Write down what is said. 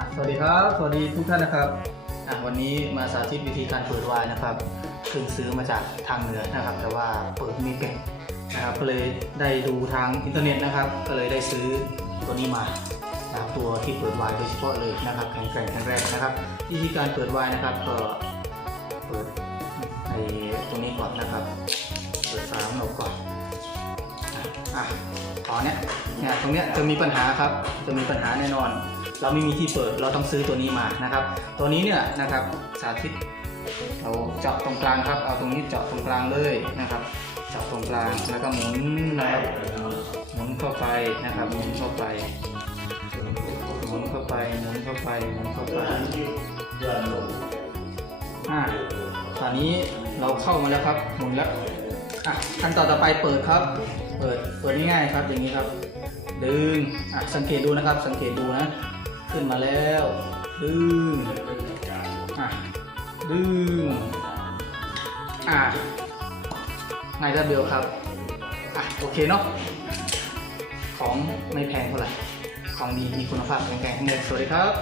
อะสวัสดีครับ สวัสดีทุกท่านนะครับอะวันนี้มาสาธิตวิธีการเปิดวน์นะครับเพิ่งซื้อมาจากทางเหนือนะครับ แต่ว่าเปิดไม่เป็นนะครับ ก็เลยได้ดูทางอินเทอร์เน็ตนะครับ ก็เลยได้ซื้อตัวนี้มานะครับตัวที่เปิดวน์โดยเฉพาะเลยนะครับแข็งแกร่งแข็งแรงนะครับ วิธีการเปิดวน์นะครับก็เปิดในตรงนี้ก่อนนะครับ เปิดฝาของเราก่อนอะตอนเนี้ยเนี่ยตรงเนี้ยจะมีปัญหาครับ จะมีปัญหาแน่นอน เราไม่มีที่เปิดเราต้องซื้อตัวนี้มานะครับ ตัวนี้เนี่ยนะครับสาธิตเราเจาะตรงกลางครับ เอาตรงนี้เจาะตรงกลางเลยนะครับเจาะตรงกลางแล้วก็หมุนนะครับหมุนเข้าไปนะครับหมุนเข้าไปหมุนเข้าไปหมุนเข้าไปหมุนเข้าไปอ่าตอนนี้เราเข้ามาแล้วครับหมุนแล้วอะขั้นตอนต่อไปเปิดครับ เปิดเปิดง่ายๆครับอย่างนี้ครับดึงอะสังเกตดูนะครับ สังเกตดูนะ ขึ้นมาแล้วดึงอะดึงอะง่ายจะเบลครับอะโอเคเนาะของไม่แพงเท่าไหร่ของดีมีคุณภาพแข็งแกร่งทั้งนั้นสวัสดีครับ